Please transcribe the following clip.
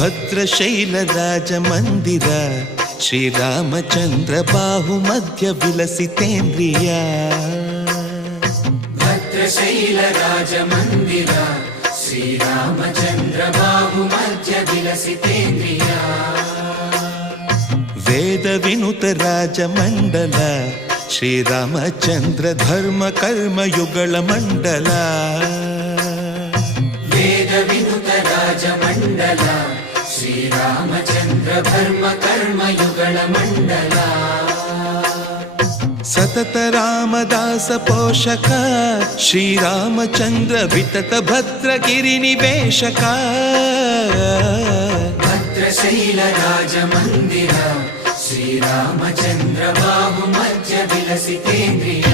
ಭದ್ರಶೈಲ ರಾಜ ಮಂದಿರ ಶ್ರೀರಾಮಚಂದ್ರ ಬಾಹು ಮಧ್ಯ ವಿಲಸಿತೇಂದ್ರಿಯ ಭದ್ರಶೈಲ ರಾಜ ಮಂದಿರ ಶ್ರೀರಾಮಚಂದ್ರ ಬಾಹು ಮಧ್ಯ ವಿಲಸಿತೇಂದ್ರಿಯ ವೇದ ವಿನುತ ರಾಜ ಮಂಡಲ ಶ್ರೀರಾಮಚಂದ್ರ ಧರ್ಮ ಕರ್ಮಯುಗಳ ಮಂಡಲ ವೇದ ವಿನುತ ರಾಜ ಮಂಡಲ ಶ್ರೀರಾಮಚಂದ್ರ ಧರ್ಮ ಕರ್ಮಯುಗಳ ಮಂಡಲ ಸತತ ರಾಮದಾಸ ಪೋಷಕ ಶ್ರೀರಾಮಚಂದ್ರ ವಿತತ ಭದ್ರಗಿರಿ ನಿವೇಶಕ ಭದ್ರಶೈಲ ರಾಜ ಮಂದಿರ ಶ್ರೀರಾಮಚಂದ್ರ ಬಾಹು ಮಧ್ಯ ವಿಲಸಿತೇಂದ್ರಿಯ